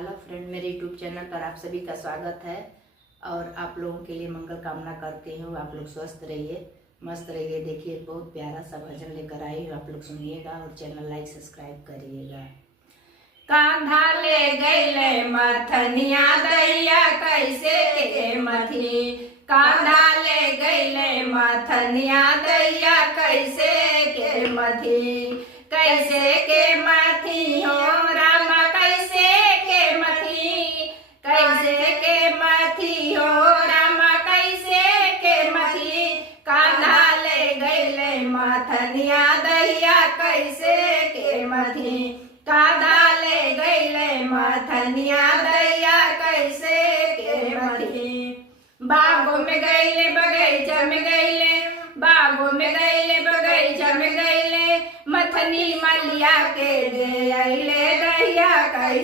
Hello friend, मेरे YouTube channel पर आप सभी का स्वागत है और आप लोगों के लिए मंगल कामना करती हूँ। आप लोग स्वस्थ रहिए, मस्त रहिए। देखिए, बहुत प्यारा सा भजन लेकर आई हूँ, आप लोग सुनिएगा और चैनल लाइक सब्सक्राइब करिएगा। कांधा ले गईले मथनिया दैया कैसे के मथी, कांधा ले गईले मथनिया दैया कैसे के मथी, कैसे के मथी हो रामा, कैसे के मथी, कैसे के मथी हो रामा, कैसे के मथी, कांधा ले गईले मथनिया दैया कैसे के मथी, कांधा ले गईले मथनिया दैया कैसे के मथी। बागों में गईले बगीचा में गईले, बागों में गईले बगीचा में गईले, मथनी मलिया के दे अइले दैया कैसे